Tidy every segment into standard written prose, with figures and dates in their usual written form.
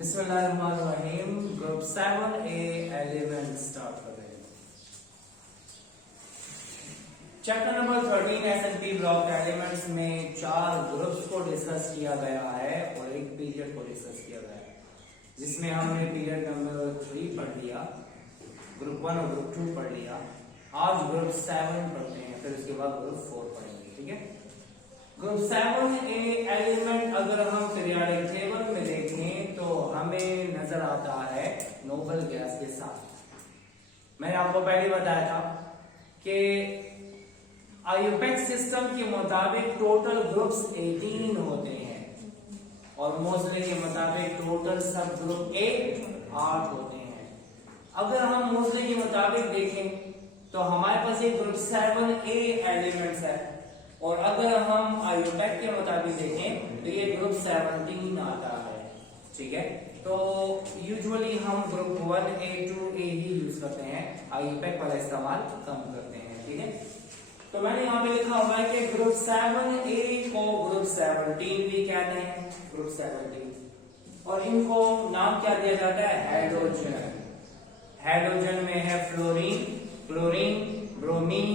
बिस्मिल्लाहिर्रहमानिर्रहीम। Group 7A element start कर रहे हैं। Chapter number 13 S&P block elements में 4 ग्रुप्स को डिस्कस किया गया है और एक पीरियड को डिस्कस किया गया है, जिसमें हमने पीरियड नंबर 3 पढ़ लिया, ग्रुप 1 और ग्रुप 2 पढ़ लिया। आज ग्रुप 7 पढ़ते हैं, फिर उसके बाद ग्रुप 4 पढ़ेंगे। ठीक है। ग्रुप 7A एलिमेंट अगर हम पीरियोडिक टेबल में देखें तो हमें नजर आता है नोबल गैस के साथ। मैंने आपको पहले बताया था कि आईयूपैक्स सिस्टम के मुताबिक टोटल ग्रुप्स 18 होते हैं और मोज़ले के मुताबिक टोटल सब ग्रुप 8 होते हैं। अगर हम मोज़ले के मुताबिक देखें तो हमारे पास एक ग्रुप 7A एलिमेंट्स है, और अगर हम आईयूपैक के मुताबिक देखें तो ये ग्रुप 17 आता है। ठीक है। तो यूजुअली हम ग्रुप 1A 2A ही यूज करते हैं, आईयूपैक वाला इस्तेमाल कम करते हैं। ठीक है। तो मैंने यहाँ पे लिखा हुआ है कि ग्रुप 7A को ग्रुप 17 भी कहते हैं, ग्रुप 17, और इनको नाम क्या दिया जाता है, हैलोजन। हैलोजन में है fluorine, chlorine, bromine,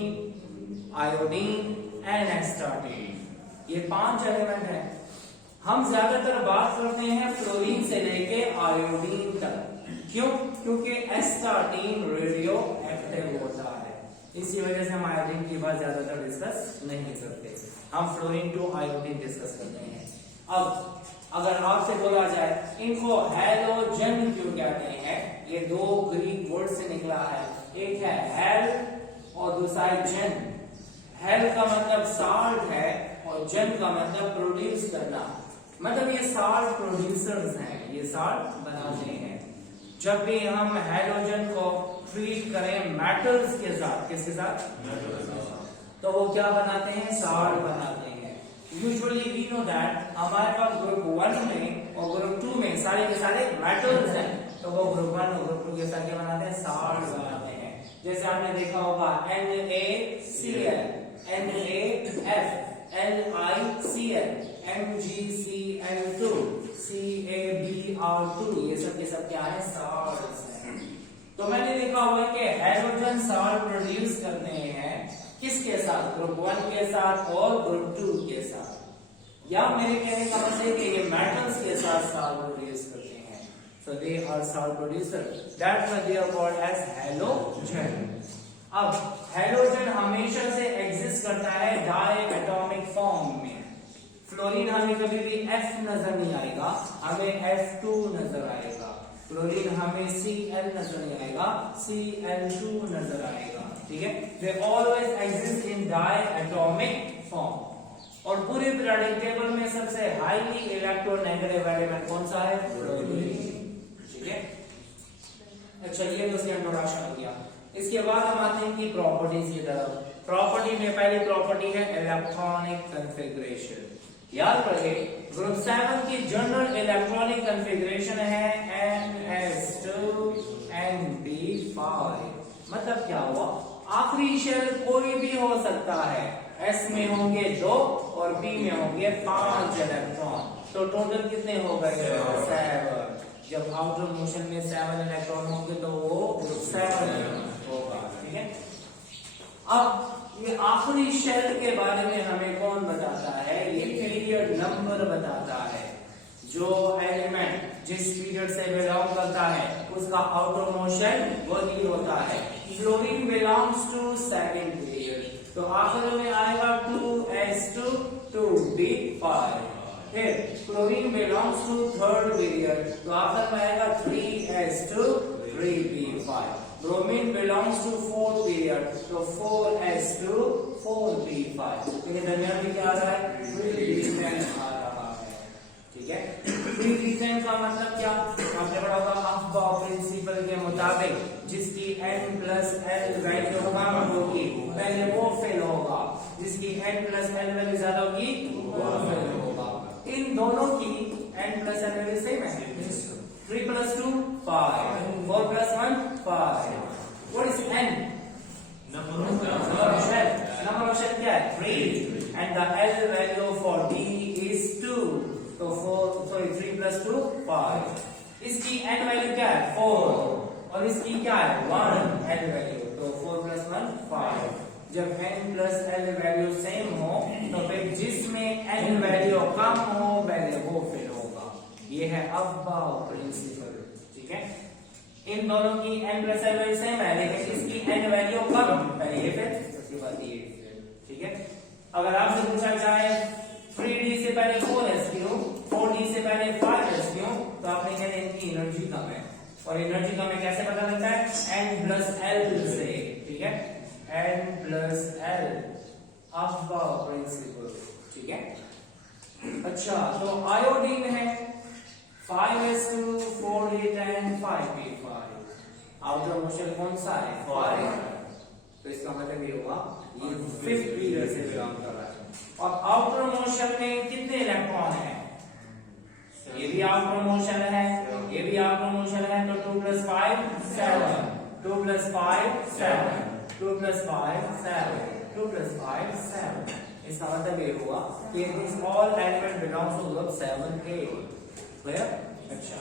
iodine and astatine. ये 5 एलिमेंट हैं। हम ज्यादातर बात करते हैं फ्लोरीन से लेके आयोडीन तक। क्यों? क्योंकि एस्टाटीन रेडियो एक्टिव होता है, इसी वजह से हम आयोडीन की बात ज्यादातर डिस्कस नहीं करते, हम फ्लोरीन टू आयोडीन डिस्कस करते हैं। अब अगर आपसे बोला जाए इनको हैलोजन क्यों कहते हैं, ये 2 ग्रीक वर्ड से निकला है, एक है हेल और दूसरा है जन। हेल का मतलब साल्ट है और जन का मतलब प्रोड्यूस करना, मतलब ये साल्ट प्रोड्यूसर्स हैं, ये साल्ट बनाते हैं। जब भी हम हैलोजन को ट्रीट करें मेटल्स के साथ, किसके साथ, तो वो क्या बनाते हैं, साल्ट बनाते हैं। यूजुअली वी नो दैट हमारे पास ग्रुप 1 में और ग्रुप 2 में सारे के सारे मेटल्स हैं, तो वो ग्रुप 1 और ग्रुप 2 के साथ क्या बनाते हैं, साल्ट बनाते हैं। जैसे आपने देखा होगा NaCl, NaF, LiCl, MgCl2, CaBr2, ये सब के सब क्या है, साल्ट्स हैं। तो मैंने देखा हुआ है कि हैलोजन साल्ट प्रोड्यूस करते हैं किसके साथ, ग्रुप 1 के साथ और ग्रुप 2 के साथ, या मेरे कहने का मतलब है कि ये मेटल्स के साथ साल्ट प्रोड्यूस करते हैं। So they are salt producer. That's why they are called as halogen. अब हैलोजन हमेशा से एग्जिस्ट करता है डाई एटॉमिक फॉर्म में। फ्लोरीन हमें कभी भी F नजर नहीं आएगा, हमें F2 नजर आएगा। क्लोरीन हमें Cl नजर नहीं आएगा, Cl2 नजर आएगा। ठीक है। They always exist in diatomic form। और पूरे पीरियोडिक टेबल में सबसे हाईली इलेक्ट्रोनेगेटिव एलिमेंट कौन सा है, फ्लोरीन। ठीक है। अच्छा, ये तो इंट्रोडक्शन हो गया। इसके बाद हम आते हैं कि प्रॉपर्टीज की तरफ। प्रॉपर्टी में पहली प्रॉपर्टी है इलेक्ट्रॉनिक कॉन्फ़िगरेशन। याद रखिए ग्रुप 7 की जनरल इलेक्ट्रॉनिक कॉन्फ़िगरेशन है NS2 NP5। मतलब क्या हुआ, आखिरी शेल कोई भी हो सकता है, S में होंगे 2 और P में होंगे 5 इलेक्ट्रॉन, तो टोटल कितने हो गए, 7। जब आउटर मोशन में 7 इलेक्ट्रॉन होंगे तो वो ग्रुप 7 होगा। ठीक है। अब ये आखिरी शेल के बारे में हमें कौन बताता है, ये पीरियड नंबर बताता है। जो एलिमेंट जिस पीरियड से बिलोंग करता है उसका आउटर मोशन वही होता है। Fluorine belongs to second period, तो आखिर में आएगा 2s2 2p5। फिर chlorine belongs to third period, तो आखिर में आएगा 3s2 3p5। Bromine belongs to fourth period, तो 4s2 4p5। लेकिन दरमियान में क्या आ रहा है, फ्रीक्वेंस आ रहा है। ठीक है। फ्रीक्वेंस का मतलब क्या, आपने पढ़ा होगा अफबा प्रिंसिपल के मुताबिक जिसकी n+l वैल्यू कम होगी पहले वो फेल होगा, जिसकी n+l वैल्यू ज्यादा होगी वो फेल होगा। इन दोनों की n+l वैल्यू सेम है, 3 + 2 5, 4 + 1 5। What is n? Number of shell. Number of shell क्या है, 3, and the l value for D is 2, तो 3 + 2 5। इसकी n वैल्यू क्या है 4 और इसकी क्या है 1 n वैल्यू, तो 4 + 1 5। जब n + l वैल्यू सेम हो तो फिर जिसमें n वैल्यू कम हो पहले वो फिल होगा। ये है अब्बाउ प्रिंसिपल, ठीक है। इन दोनों की n + l वैल्यू सेम है लेकिन इसकी n वैल्यू कम, पहले ये फिर उसके बाद ये फिर, ठीक है। अगर आपसे पूछा जाए 3d से पहले 4s क्यों, 4d से पहले 5s क्यों, तो आपने कहना इनकी एनर्जी कम है। और एनर्जी कम है कैसे पता लगता है, n + l से, ठीक है। n + l अब्बाउ प्रिंसिपल, ठीक है। अच्छा, तो आयोडीन है 5s2 4d10 5p5, outer motion कौन सा है 5, तो इसका मतलब ये हुआ ये 5th पीरियड से बिलोंग कर रहा है। और आउटर मोशन में कितने इलेक्ट्रॉन हैं, ये भी आउटर मोशन है, ये भी आउटर मोशन है, तो 2 + 5 7, 2 + 5 7, 2 + 5 7, 2 + 5 7। इसका मतलब ये हुआ कि this all element belongs to group 7A, clear. अच्छा,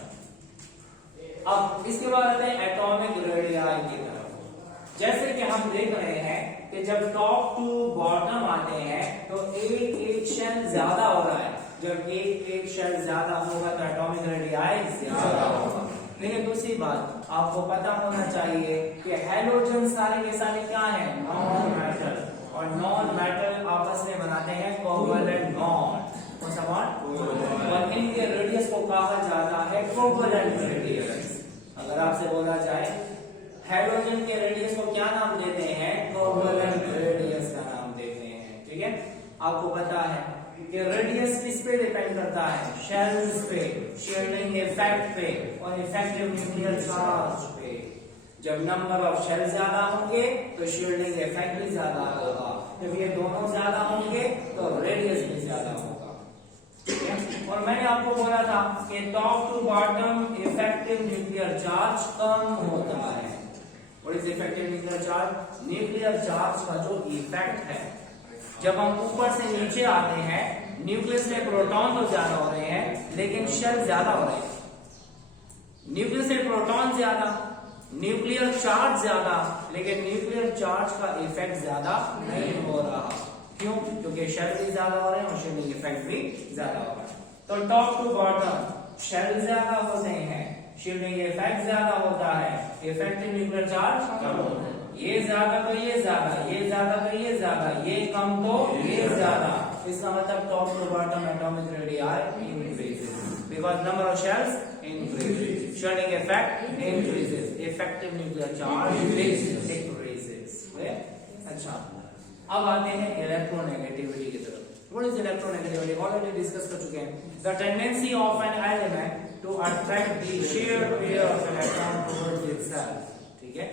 अब इसके बाद आते हैं एटॉमिक रेडियाई की तरफ। जैसे कि हम देख रहे हैं कि जब टॉप टू बॉटम आते हैं तो एक शेल ज्यादा हो रहा है, जब एक शेल ज्यादा होगा तो एटॉमिक रेडियाई ज्यादा होगा। लेकिन दूसरी बात आपको पता होना चाहिए कि हैलोजन सारे के सारे क्या है नॉन मेटल, और नॉन मेटल आपस में बनाते हैं कोवलेंट बॉन्ड, कौन सा बॉन्ड, और इनके रेडियस को कहा जाता है कोवलेंट रेडियस। अगर आपसे बोला जाए हाइड्रोजन के रेडियस को क्या नाम देते हैं, कोवलेंट रेडियस का नाम देते हैं, ठीक है। आपको पता है कि रेडियस किस पे डिपेंड करता है, शेल्स पे, शील्डिंग इफेक्ट पे और इफेक्टिव न्यूक्लियर चार्ज पे। जब नंबर ऑफ शेल ज्यादा होंगे तो शील्डिंग इफेक्ट भी ज्यादा होगा, जब ये दोनों ज्यादा होंगे तो रेडियस भी ज्यादा होगा, ठीक है। और मैंने आपको बोला था कि top to bottom effective nuclear charge कम होता है। और इस effective nuclear charge, nuclear charge का जो इफेक्ट है, जब हम ऊपर से नीचे आते हैं न्यूक्लियस में प्रोटॉन तो ज्यादा हो रहे हैं लेकिन शेल ज्यादा हो रहे हैं। न्यूक्लियस में प्रोटॉन ज्यादा, न्यूक्लियर चार्ज ज्यादा, लेकिन न्यूक्लियर चार्ज का इफेक्ट ज्यादा नहीं हो रहा। क्यों? क्योंकि शेल भी ज्यादा हो रहे हैं और शील्डिंग इफेक्ट भी ज्यादा हो रहा है। तो टॉप टू बॉटम शेल ज्यादा होते हैं, शील्डिंग इफेक्ट ज्यादा होता है, इफेक्टिव न्यूक्लियर चार्ज कम होता है। ये ज्यादा तो ये ज्यादा, ये ज्यादा तो ये ज्यादा, ये कम तो ये ज्यादा। इसका मतलब top to bottom atomic radii increases because number of shells increases, shielding effect increases, effective nuclear charge decreases। अच्छा, अब आते हैं इलेक्ट्रोनेगेटिविटी की तरफ। What is electronegativity? Already discuss कर चुके हैं। The tendency of an element to attract the shared pair of electron towards itself, ठीक है।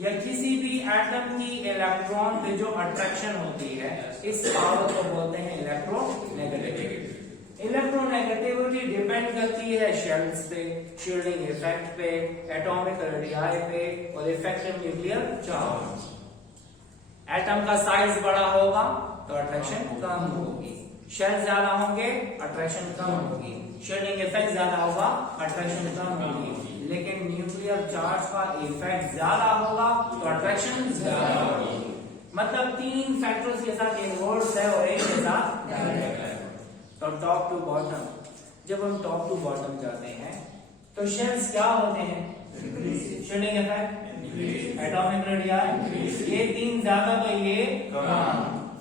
या किसी भी एटम की इलेक्ट्रॉन पे जो अट्रैक्शन होती है, इस पावर को बोलते हैं इलेक्ट्रोनेगेटिविटी। इलेक्ट्रोनेगेटिविटी डिपेंड करती है शेल्स पे, शील्डिंग इफेक्ट पे, एटॉमिक रेडियाई पे और इफेक्टिव न्यूक्लियर चार्ज। एटम का साइज बड़ा होगा तो अट्रैक्शन कम होगी, शेल ज्यादा होंगे अट्रैक्शन कम होगी, शील्डिंग इफेक्ट ज्यादा होगा अट्रैक्शन कम होगी। लेकिन न्यूक्लियर चार्ज का इफेक्ट ज्यादा होगा तो अट्रैक्शन ज्यादा होगी। मतलब 3 फैक्टर्स के साथ इनवर्स है और एक के साथ डायरेक्ट है। तो टॉप टू बॉटम, जब हम टॉप टू बॉटम जाते हैं तो शेल्स क्या होते हैं, शील्डिंग इफेक्ट, एटॉमिक रेडियाई, ये 3 ज्यादा तो ये कम,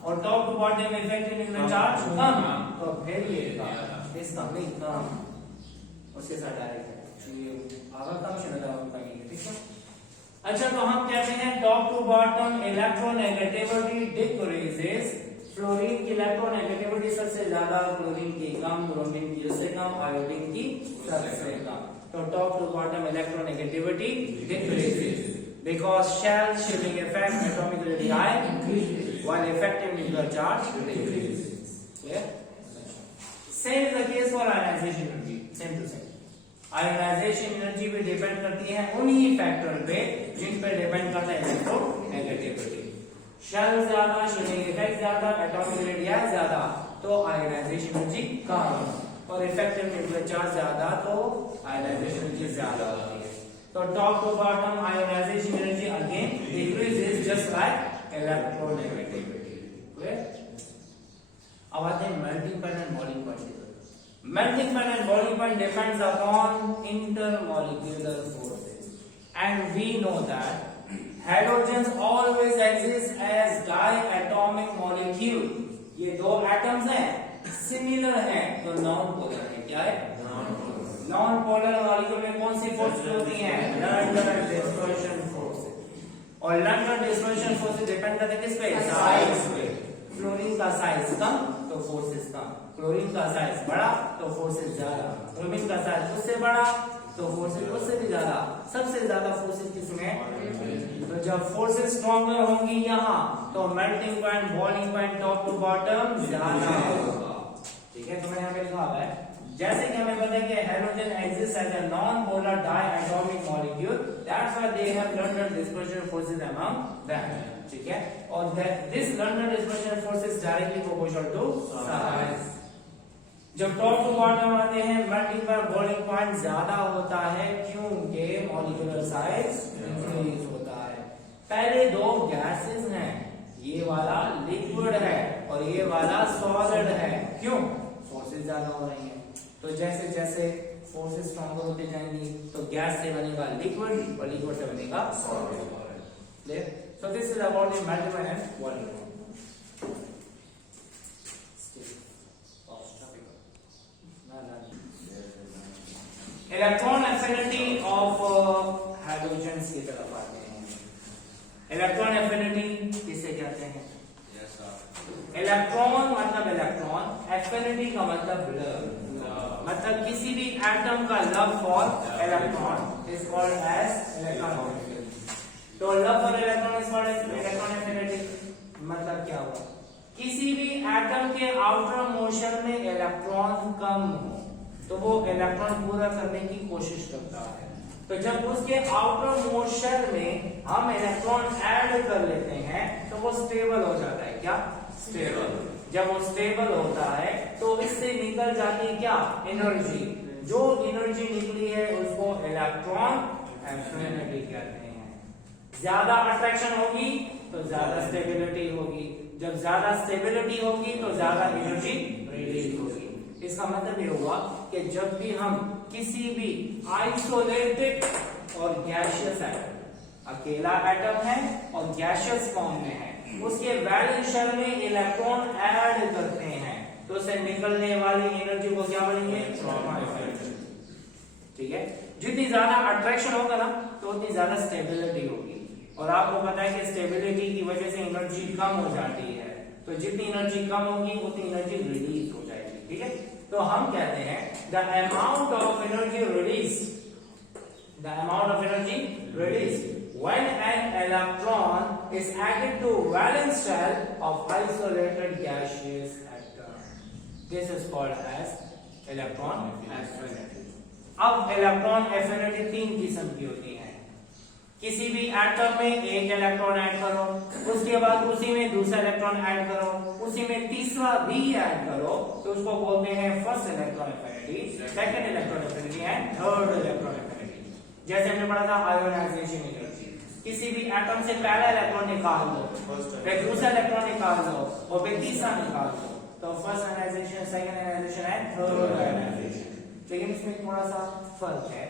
और top to bottom effective nuclear charge कम, तो फिर ये इसका नहीं कम, उसके साथ डायरेक्ट है। आगे कम कहेंगे, ठीक है। अच्छा, तो हम कहते हैं top to bottom electronegativity decreases. Fluorine की इलेक्ट्रोनेगेटिविटी सबसे ज्यादा, क्लोरीन की कम, ब्रोमीन की उससे कम, आयोडीन की सबसे कम। तो top to bottom electronegativity decreases because shell shielding effect, atomic radii increases while effective nuclear charge decreases. Clear? Same is the case for ionization energy. Same to same. Ionisation energy भी depend करती है उन्हीं factor पे जिन पे depend करता है electronegativity. Shell ज्यादा, shielding effect ज्यादा, एटॉमिक रेडियाई ज्यादा तो आयोनाइजेशन एनर्जी कम, और इफेक्टिव न्यूक्लियर चार्ज ज्यादा तो आयोनाइजेशन एनर्जी ज्यादा होती है। तो top to bottom ionisation energy again decreases just like electronegativity. अब आते हैं melting point and boiling point. Melting point and boiling point depends upon intermolecular forces, and we know that hydrogens always exist as diatomic molecule। ये दो atoms हैं, similar हैं, तो non polar है। क्या है? नॉन पोलर मॉलिक्यूल में कौन सी फोर्सेस होती हैं? London dispersion force. और लंडन डिस्पर्शन फोर्स डिपेंड करते हैं किस पे? साइज पे। फ्लोरीन का साइज कम तो फोर्सेस कम, क्लोरीन का साइज बड़ा तो फोर्सेस ज्यादा, ब्रोमीन का साइज उससे बड़ा तो फोर्सेस उससे भी ज्यादा। सबसे ज्यादा फोर्सेस किसमें? तो जब फोर्सेस स्ट्रॉन्गर होंगी यहाँ तो melting point boiling point top to bottom ज्यादा होगा। ठीक है, तो मैंने यहाँ पे लिखा हुआ है जैसे कि हमें पता है कि hydrogen exist as a non polar diatomic molecule, that's why they have London dispersion forces among them. ठीक है, और this London dispersion force is directly proportional to size. जब टॉप टू बॉटम आते हैं मेल्टिंग पॉइंट बॉइलिंग पॉइंट ज्यादा होता है क्योंकि मॉलिक्यूलर साइज इंक्रीज होता है। पहले दो गैसेस हैं, ये वाला लिक्विड है और ये वाला सॉलिड है। क्यों? फोर्सेस ज्यादा हो रही हैं। तो जैसे जैसे फोर्सेस स्ट्रॉन्गर होते जाएंगी तो गैस से बनेगा लिक्विड और लिक्विड से बनेगा solid. Clear? So this is about the melting point and boiling point. Electron affinity of hydrogens की तरफ आते हैं। इलेक्ट्रॉन एफिनिटी किसे कहते हैं? इलेक्ट्रॉन मतलब इलेक्ट्रॉन, एफिनिटी का मतलब लव, मतलब किसी भी एटम का love for electron is called as electron affinity. तो love for electron is called as electron affinity. मतलब क्या हुआ? किसी भी एटम के आउटर मोशन में इलेक्ट्रॉन कम हो तो वो इलेक्ट्रॉन पूरा करने की कोशिश करता है। तो जब उसके आउटर मोशन में हम इलेक्ट्रॉन ऐड कर लेते हैं तो वो स्टेबल हो जाता है। क्या? स्टेबल। जब वो स्टेबल होता है तो इससे निकल जाती है क्या? एनर्जी। जो एनर्जी निकली है उसको इलेक्ट्रॉन एफिनिटी कहते हैं। ज्यादा अट्रैक्शन होगी तो ज्यादा स्टेबिलिटी होगी, जब ज्यादा स्टेबिलिटी होगी तो ज्यादा एनर्जी रिलीज होगी। इसका मतलब ये हुआ कि जब भी हम किसी भी आइसोलेटेड और गैसियस एटम, अकेला एटम है और गैसियस फॉर्म में है, उसके वैलेंस शेल में इलेक्ट्रॉन ऐड करते हैं तो उससे निकलने वाली एनर्जी को क्या बोलेंगे? ठीक है, जितनी ज्यादा अट्रैक्शन होगा ना तो उतनी ज्यादा स्टेबिलिटी होगी। और आपको पता है कि स्टेबिलिटी की वजह से एनर्जी कम हो जाती है, तो जितनी एनर्जी कम होगी उतनी एनर्जी रिलीज हो जाएगी। ठीक है, तो हम कहते हैं the amount of energy release when an electron is added to valence shell of isolated gaseous atom. This is called as electron affinity. अब इलेक्ट्रॉन एफिनिटी तीन किस्म की होती है। किसी भी एटम में एक इलेक्ट्रॉन ऐड करो, उसके बाद उसी में दूसरा इलेक्ट्रॉन ऐड करो, उसी में तीसरा भी ऐड करो, तो उसको बोलते हैं first electron affinity, second electron affinity and third electron affinity. जैसे हमने पढ़ा था आयोनाइजेशन एनर्जी, किसी भी एटम से पहला इलेक्ट्रॉन निकाल दो, फिर दूसरा इलेक्ट्रॉन निकाल दो और फिर तीसरा निकाल दो, तो first ionisation, second ionisation and third ionisation. लेकिन इसमें थोड़ा सा फर्क है।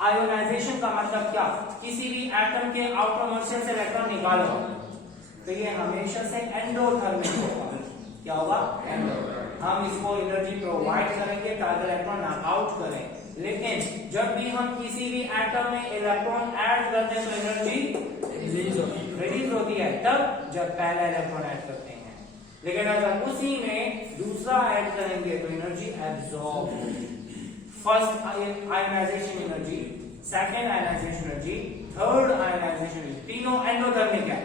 आयोनाइजेशन का मतलब क्या? किसी भी एटम के आउटर मोशन से इलेक्ट्रॉन निकालो तो ये हमेशा से एंडोथर्मिक होगा। क्या होगा? एंडोथर्मिक। हम इसको एनर्जी प्रोवाइड करेंगे ताकि इलेक्ट्रॉन नॉकआउट करें, लेकिन जब भी हम किसी भी एटम में इलेक्ट्रॉन ऐड करते हैं तो एनर्जी रिलीज होती है तब जब पहला इलेक्ट्रॉन ऐड करते हैं। लेकिन अगर उसी में दूसरा ऐड करेंगे तो एनर्जी एब्सॉर्ब होगी। First ionisation energy, second ionisation energy, third ionisation energy, तीनों एंडोथर्मिक है।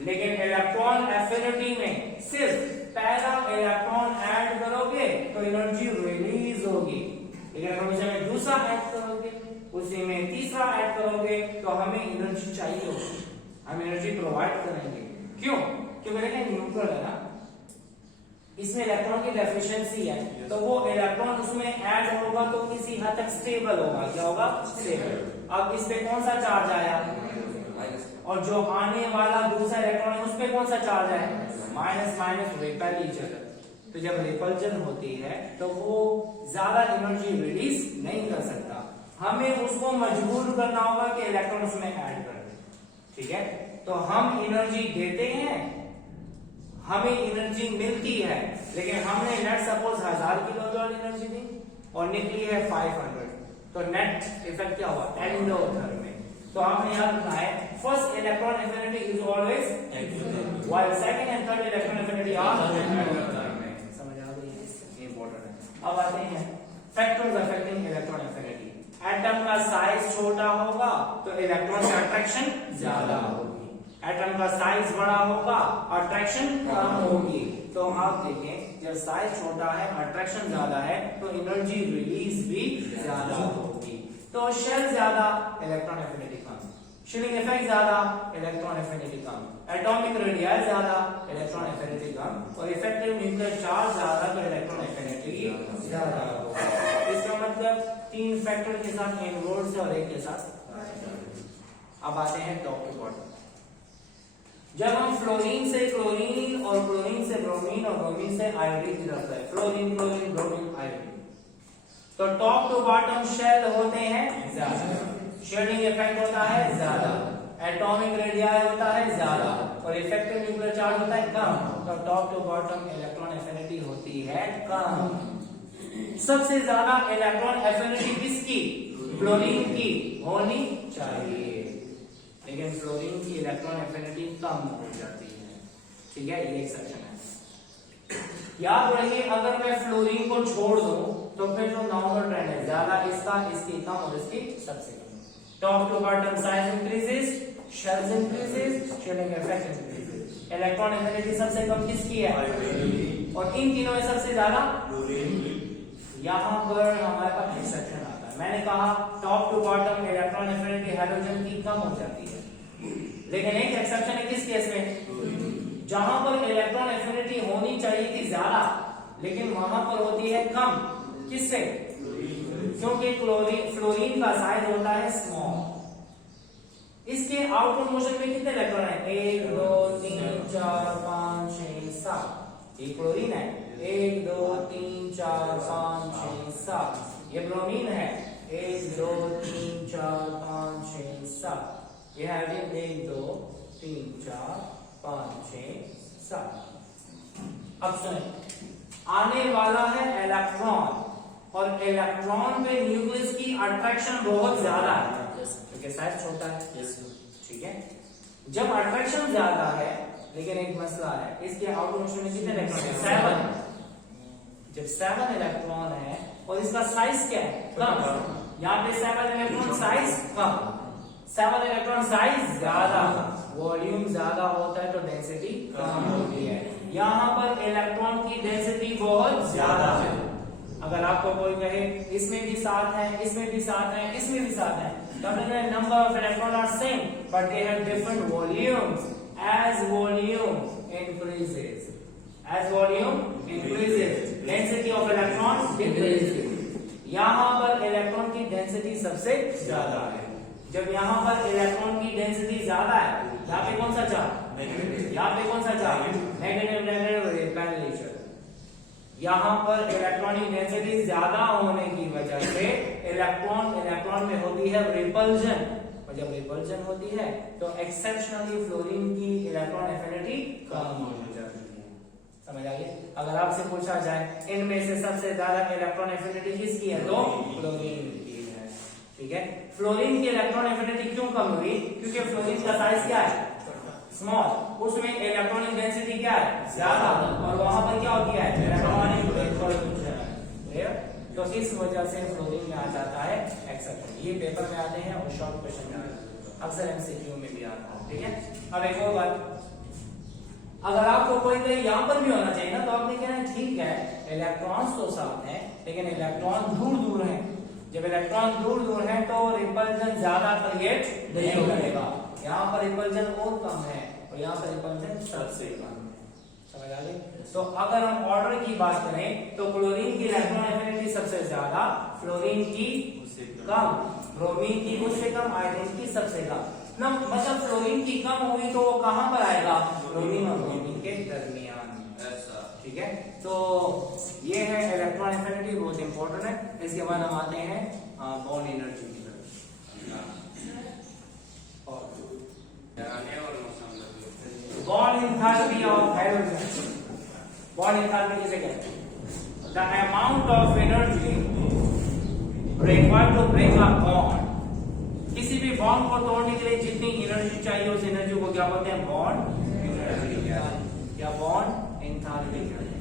लेकिन इलेक्ट्रॉन एफिनिटी में सिर्फ पहला इलेक्ट्रॉन ऐड करोगे तो एनर्जी रिलीज होगी, लेकिन अगर उसी में दूसरा ऐड करोगे, उसी में तीसरा ऐड करोगे तो हमें एनर्जी चाहिए होगी, हम एनर्जी प्रोवाइड करेंगे। क्यों? क्योंकि न्यूट्रल है ना, इसमें इलेक्ट्रॉन की डेफिशिएंसी है, तो वो इलेक्ट्रॉन उसमें ऐड होगा तो किसी हद तक स्टेबल होगा। क्या होगा? स्टेबल। अब इस पे कौन सा चार्ज आया? और जो आने वाला दूसरा इलेक्ट्रॉन है उस पे कौन सा चार्ज है? Minus minus repel each other. तो जब रिपल्जन होती है तो वो ज्यादा एनर्जी रिलीज नहीं कर सकता, हमें उसको मजबूर करना होगा कि इलेक्ट्रॉन उसमें ऐड कर दे। ठीक है, तो हम एनर्जी देते हैं, हमें एनर्जी मिलती है, लेकिन हमने net suppose 1000 kilo joule energy दी और निकली है 500, तो नेट इफेक्ट क्या हुआ? एंडोथर्मिक। तो आपने याद रखना है first electron affinity is always while second and third electron affinity are endothermic. समझ आ गई? ये इंपॉर्टेंट है। अब आते हैं factors affecting electron affinity. Atom का साइज छोटा होगा तो इलेक्ट्रॉन का अट्रैक्शन ज्यादा होगी, एटम का साइज बड़ा होगा अट्रैक्शन कम होगी। तो आप देखें जब साइज छोटा है अट्रैक्शन ज्यादा है तो एनर्जी रिलीज भी ज्यादा होगी। तो शेल ज्यादा इलेक्ट्रॉन एफिनिटी कम, शिलिंग इफेक्ट ज्यादा इलेक्ट्रॉन एफिनिटी कम, एटॉमिक रेडियस ज्यादा इलेक्ट्रॉन एफिनिटी कम, और इफेक्टिव न्यूक्लियर चार्ज ज्यादा तो इलेक्ट्रॉन एफिनिटी ज्यादा होगा। इसका मतलब 3 फैक्टर के साथ इनवर्स है और एक के साथ। अब आते हैं टॉप टू बॉटम। जब हम फ्लोरीन से क्लोरीन और क्लोरीन से ब्रोमीन और ब्रोमीन से आयोडीन की तरफ जाए, फ्लोरीन क्लोरीन ब्रोमीन आयोडीन, तो टॉप टू बॉटम शेल होते हैं ज्यादा, शेडिंग इफेक्ट होता है ज्यादा, एटॉमिक रेडियस होता है ज्यादा और इफेक्टिव न्यूक्लियर चार्ज होता है कम। तो top to bottom electron affinity होती है कम। सबसे ज्यादा इलेक्ट्रॉन एफिनिटी किसकी? फ्लोरीन की होनी चाहिए, लेकिन फ्लोरीन की इलेक्ट्रॉन एफिनिटी कम हो जाती है। ठीक है, ये एक सेक्शन है। याद रखिए अगर मैं फ्लोरीन को छोड़ दूं तो फिर जो नॉर्मल ट्रेंड है ज्यादा इसका, इसकी कम और इसकी सबसे कम। Top to bottom size increases, shells increases, shielding effect increases. Electron affinity सबसे कम किसकी है? और इन तीनों में सबसे ज्यादा यहां पर हमारे पास एक्सेप्शन आता है। मैंने कहा top to bottom electron affinity hydrogen की कम हो जाती है, लेकिन एक एक्सेप्शन है किस केस में? जहां पर इलेक्ट्रॉन एफिनिटी होनी चाहिए थी ज्यादा लेकिन वहां पर होती है कम। किससे? क्योंकि फ्लोरीन का साइज होता है स्मॉल। इसके आउटपुट मोशन में कितने इलेक्ट्रॉन है? 1 2 3 4 5 6 7। ये क्लोरीन है, 1 2 3 4 5 6 7। ये ब्रोमीन है, 1 2 3 4 5 6 7। ये है 1 2 3 4 5 6 7। अब सुनिए, आने वाला है इलेक्ट्रॉन और इलेक्ट्रॉन पे न्यूक्लियस की अट्रैक्शन बहुत ज्यादा है क्योंकि साइज छोटा है। ठीक है, जब अट्रैक्शन ज्यादा है लेकिन एक मसला है, इसके आउटर मोशन में कितने इलेक्ट्रॉन है? 7। जब 7 इलेक्ट्रॉन है और इसका साइज क्या है? कम। यहाँ पे 7 इलेक्ट्रॉन साइज कम, 7 इलेक्ट्रॉन साइज ज्यादा, वॉल्यूम ज्यादा होता है तो डेंसिटी कम होती है। यहाँ पर इलेक्ट्रॉन की डेंसिटी बहुत ज्यादा है। अगर आपको कोई कहे इसमें भी 7 है, इसमें भी 7 है, इसमें भी 7 है, तो number of electron are same but they have different volumes. As volume increases, density of electron decreases. यहाँ पर इलेक्ट्रॉन की डेंसिटी सबसे ज्यादा है। जब यहाँ पर इलेक्ट्रॉन की डेंसिटी ज्यादा है, यहाँ पे कौन सा चार्ज? नेगेटिव। यहाँ पे कौन सा चार्ज? Negative negative repel. यहाँ पर इलेक्ट्रॉनिक डेंसिटी ज्यादा होने की वजह से इलेक्ट्रॉन में होती है रिपल्जन, और जब रिपल्जन होती है तो एक्सेप्शनली फ्लोरीन की इलेक्ट्रॉन एफिनिटी कम हो जाती है। समझ आ गई? अगर आपसे पूछा जाए इनमें से सबसे ज्यादा इलेक्ट्रॉन एफिनिटी किसकी है, तो फ्लोरीन की है। ठीक है, फ्लोरीन की इलेक्ट्रॉन एफिनिटी क्यों कम हुई? क्योंकि फ्लोरीन का साइज क्या है? स्मॉल, उसमें इलेक्ट्रॉनिक डेंसिटी क्या है? ज्यादा, और वहां पर क्या होती है? Electronic repulsion. तो इस वजह से फ्लोरीन में आ जाता है एक्सेप्शन। ये पेपर में आते हैं और शॉर्ट क्वेश्चन में आते हैं, अक्सर एमसीक्यू में भी आता है। ठीक है, अब एक और बात, अगर आपको कोई कहे यहाँ पर भी होना चाहिए ना, तो आपने कहना है ठीक है इलेक्ट्रॉन्स तो साथ हैं लेकिन इलेक्ट्रॉन दूर दूर हैं। जब इलेक्ट्रॉन दूर दूर हैं तो रिपल्जन ज्यादा क्रिएट नहीं करेगा। यहाँ पर रिपल्जन और कम है और यहाँ पर रिपल्जन सबसे कम है। समझ आ गई? तो अगर हम ऑर्डर की बात करें तो क्लोरीन की इलेक्ट्रॉन एफिनिटी सबसे ज्यादा, फ्लोरीन की कम, ब्रोमीन की उससे कम, आयोडीन की सबसे कम। ना मतलब फ्लोरीन की कम होगी तो वो कहां पर आएगा? ब्रोमीन और ब्रोमीन के दरमियान। ठीक है, तो ये है इलेक्ट्रॉन एफिनिटी, बहुत इंपॉर्टेंट है। इसके बाद हम आते हैं बॉन्ड एनर्जी की तरफ। Bond enthalpy of hydrogen. Bond enthalpy किसे कहते हैं? The amount of energy required to break a bond. किसी भी बॉन्ड को तोड़ने के लिए जितनी एनर्जी चाहिए उस एनर्जी को क्या बोलते हैं? बॉन्ड एनर्जी या बॉन्ड एंथैल्पी कहते हैं।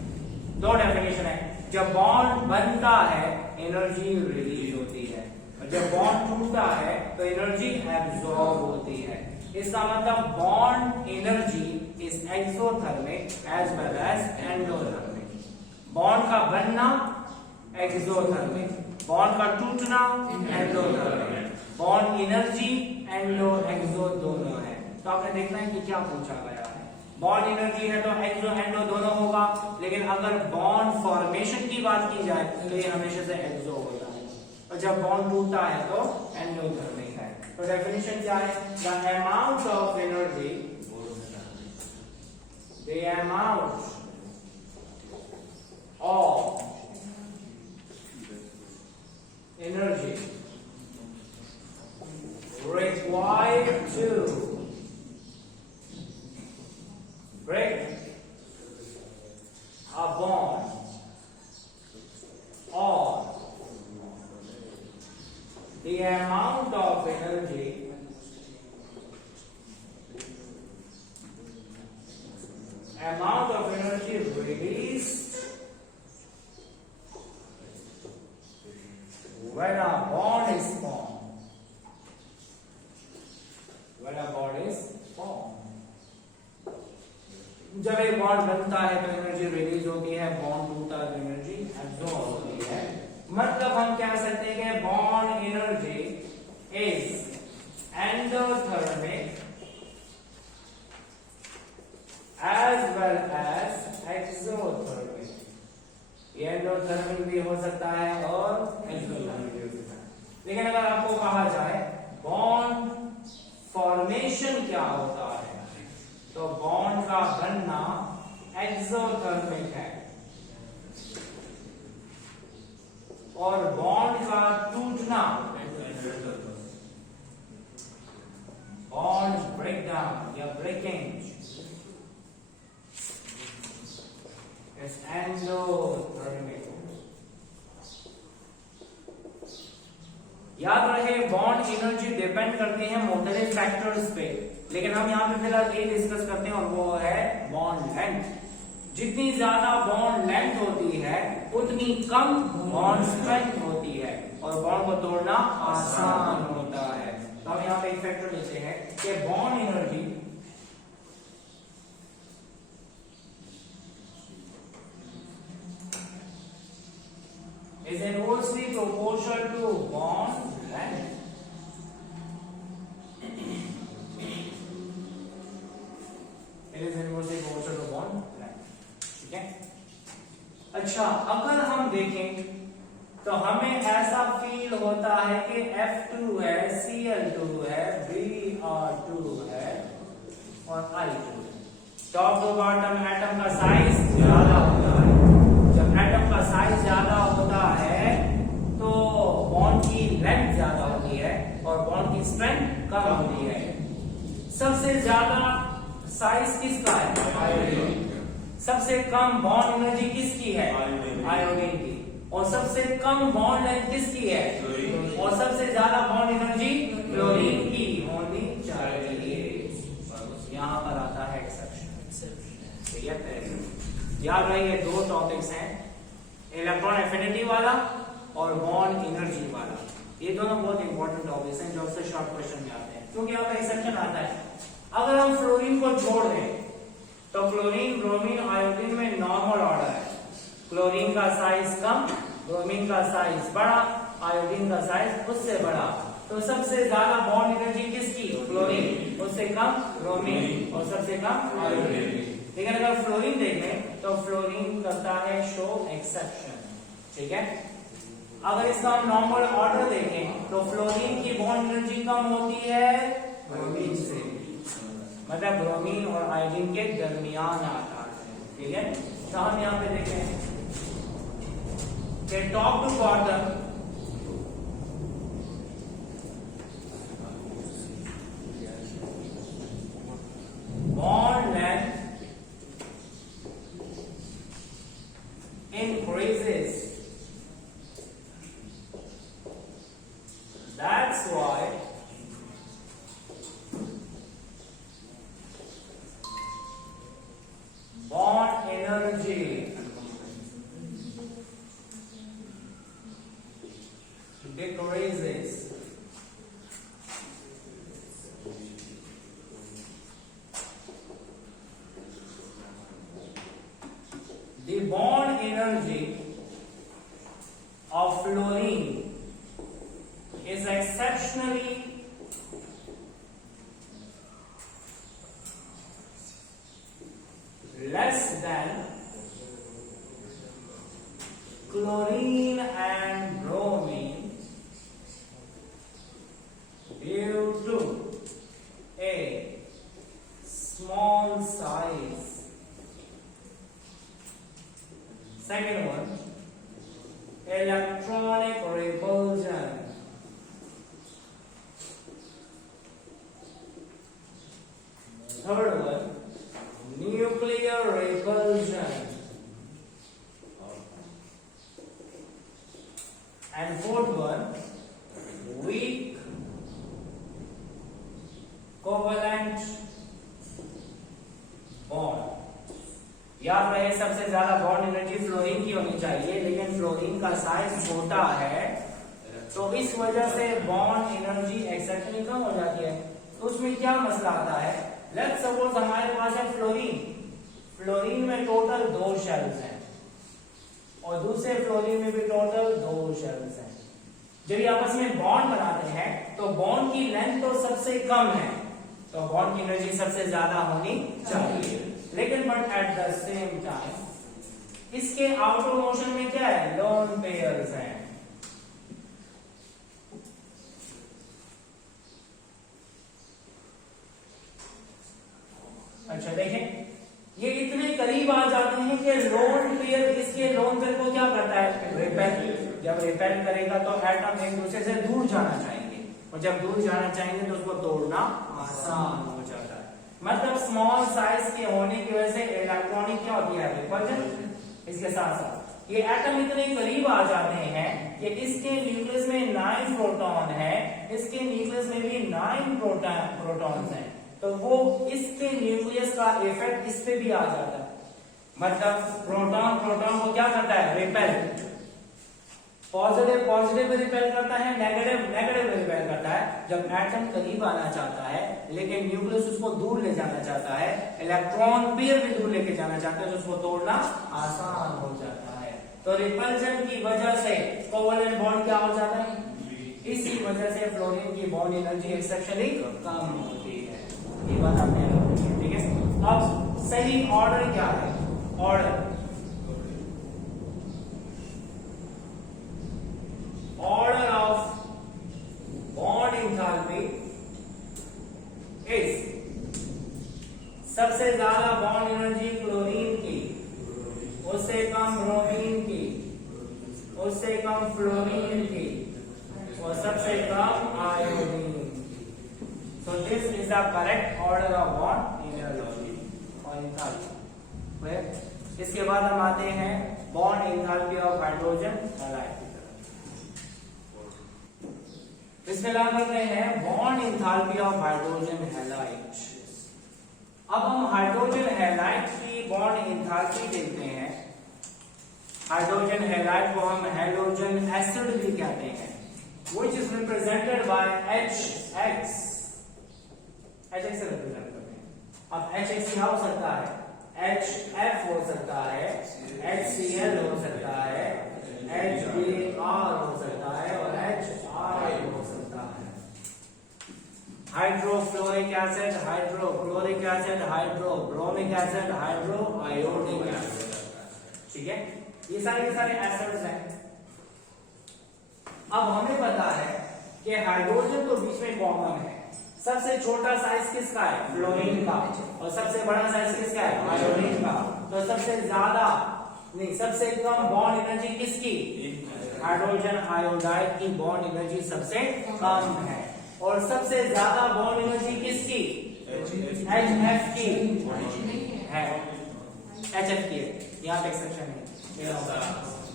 दो डेफिनेशन है। जब बॉन्ड बनता है एनर्जी रिलीज होती है, और जब बॉन्ड टूटता है तो एनर्जी एब्सॉर्ब होती है। इसका मतलब bond energy is exothermic as well as endothermic. Bond का बनना एक्सोथर्मिक, बॉन्ड का टूटना endothermic. Bond energy endo exo दोनों है। तो आपने देखना है कि क्या पूछा गया है। बॉन्ड एनर्जी है तो एक्सो एंडो दोनों होगा, लेकिन अगर बॉन्ड फॉर्मेशन की बात की जाए तो ये हमेशा से एक्सो होता है, और जब बॉन्ड टूटता है तो एंडोथर्मिक है। तो डेफिनेशन क्या है? The amount of energy, the amount of energy required to break a bond or the amount of energy released when a bond is formed. When a bond is formed, जब एक bond बनता है तो energy release होती है, bond टूटता है तो एनर्जी एब्सॉर्ब होती है। मतलब हम कह सकते हैं कि bond energy is endothermic as well as exothermic. ये एंडोथर्मिक भी हो सकता है और एक्सोथर्मिक भी हो सकता है। लेकिन अगर आपको कहा जाए बॉन्ड फॉर्मेशन क्या होता है, तो बॉन्ड का बनना एक्सोथर्मिक है और बॉन्ड का टूटना, बॉन्ड ब्रेकडाउन या ब्रेकिंग, इज एंडोथर्मिक। याद रहे बॉन्ड एनर्जी डिपेंड करती है मुख्तलिफ फैक्टर्स पे, लेकिन हम यहाँ पे फिलहाल एक डिस्कस करते हैं और वो है बॉन्ड लेंथ। जितनी ज्यादा बॉन्ड लेंथ होती है उतनी कम बॉन्ड स्ट्रेंथ होती है और बॉन्ड को तोड़ना आसान होता है। तो हम यहाँ पे एक फैक्टर लेते हैं कि bond energy is inversely proportional to bond length. It is inversely proportional to bond length. ठीक है? अच्छा, अगर हम देखें तो हमें ऐसा फील होता है कि F2 है, Cl2 है, Br2 है और I2 है। टॉप टू बॉटम एटम का साइज ज्यादा होता है। जब एटम का साइज ज्यादा होता है तो बॉन्ड की लेंथ ज्यादा होती है और बॉन्ड की स्ट्रेंथ कम होती है। सबसे ज्यादा साइज किसका है? आयोडीन। सबसे कम बॉन्ड एनर्जी किसकी है? आयोडीन की। और सबसे कम बॉन्ड लेंथ किसकी है? और सबसे ज्यादा बॉन्ड एनर्जी क्लोरीन की होनी चाहिए। यहाँ पर आता है एक्सेप्शन। याद रहिए दो टॉपिक्स हैं, इलेक्ट्रॉन एफिनिटी वाला और बॉन्ड एनर्जी वाला। ये दोनों बहुत इंपॉर्टेंट टॉपिक्स हैं जो अक्सर शॉर्ट क्वेश्चन में आते हैं, क्योंकि यहाँ पे एक्सेप्शन आता है। अगर हम फ्लोरीन को जोड़ दें तो क्लोरीन, ब्रोमीन, आयोडीन में नॉर्मल ऑर्डर है। क्लोरीन का साइज कम, ब्रोमीन का साइज बड़ा, आयोडीन का साइज उससे बड़ा। तो सबसे ज्यादा बॉन्ड एनर्जी किसकी? क्लोरीन। उससे कम ब्रोमीन और सबसे कम आयोडीन। लेकिन अगर फ्लोरीन देखें तो फ्लोरीन करता है शो एक्सेप्शन, ठीक है। अगर इसका हम नॉर्मल ऑर्डर देखें तो फ्लोरीन की बॉन्ड एनर्जी कम होती है ब्रोमीन से, मतलब ब्रोमीन और आयोडीन के दरमियान आता है, ठीक है। तो हम यहाँ पे देखें कि top to bottom bond length increases. That's why bond energy decreases. The bond energy of fluorine is exceptionally less than chlorine and bromine due to a small size. Second one, electronic repulsion. Third one, nuclear repulsion. And fourth one, weak covalent bond. याद रहे सबसे ज्यादा bond energy fluorine की होनी चाहिए, लेकिन fluorine का size छोटा है तो इस वजह से बॉन्ड एनर्जी एक्सेप्शनली कम हो जाती है। तो उसमें क्या मसला आता है, लेट्स सपोज हमारे पास है फ्लोरीन में टोटल 2 शेल्स हैं और दूसरे फ्लोरीन में भी टोटल 2 शेल्स हैं। जब ये आपस में बॉन्ड बनाते हैं तो बॉन्ड की लेंथ तो सबसे कम है, तो बॉन्ड की एनर्जी सबसे ज्यादा होनी चाहिए, लेकिन but at the same time इसके आउटर मोशन में क्या है, लोन पेयर्स हैं। अच्छा देखें, ये इतने करीब आ जाते हैं कि लोन पेयर इसके लोन पेयर को क्या करता है, रिपेल। जब रिपेल करेगा तो एटम एक दूसरे से दूर जाना चाहेंगे, और जब दूर जाना चाहेंगे तो उसको तोड़ना आसान हो जाता है। मतलब स्मॉल साइज के होने की वजह से इलेक्ट्रॉनिक क्या होती है, रिपल्जन। इसके साथ साथ ये एटम इतने करीब आ जाते हैं कि इसके न्यूक्लियस में 9 प्रोटॉन है, इसके न्यूक्लियस में भी 9 प्रोटॉन्स हैं, तो वो इसके न्यूक्लियस का इफेक्ट इस पे भी आ जाता है। मतलब प्रोटॉन को क्या करता है, रिपेल। पॉजिटिव रिपेल करता है, नेगेटिव रिपेल करता है। जब एटम करीब आना चाहता है लेकिन न्यूक्लियस उसको दूर ले जाना चाहता है, इलेक्ट्रॉन पेयर भी दूर लेके जाना चाहता है, तो उसको तोड़ना आसान हो जाता है। तो रिपल्जन की वजह से कोवलेंट बॉन्ड क्या हो जाता है, इसी वजह से फ्लोरीन की बॉन्ड एनर्जी एक्सेप्शनली कम होती है। ये बात आपने याद रखनी है, ठीक है। अब सही ऑर्डर क्या है, order of bond enthalpy is सबसे ज्यादा बॉन्ड एनर्जी क्लोरीन की, उससे कम ब्रोमीन की, उससे कम फ्लोरीन की, और सबसे कम आयोडीन की। So this is the correct order of bond energy और enthalpy। इसके बाद हम आते हैं bond enthalpy of hydrogen halide. इसमें ला करते हैं bond enthalpy of hydrogen halide. अब हम हाइड्रोजन हैलाइड की बॉन्ड एंथैल्पी देखते हैं। हाइड्रोजन हैलाइड को हम हैलोजन एसिड भी कहते हैं, which is represented by HX। HX से रिप्रेजेंट करते हैं। अब HX क्या हो सकता है, HF हो सकता है, HCl हो सकता है, HBr हो सकता है और HI हो सकता है। Hydrofluoric acid, hydrochloric acid, hydrobromic acid, hydroionic acid. ठीक है, ये सारे के सारे एसिड्स हैं। अब हमें पता है कि हाइड्रोजन तो बीच में कॉमन है। सबसे छोटा साइज किसका है? फ्लोरीन का। और सबसे बड़ा साइज किसका है? आयोडीन का। तो सबसे ज्यादा नहीं, सबसे कम बॉन्ड एनर्जी किसकी? हाइड्रोजन आयोडाइड की बॉन्ड एनर्जी सबसे कम है। और सबसे ज्यादा बॉन्ड एनर्जी किसकी? HF की है। HF की है, यहाँ पे एक्सेप्शन है।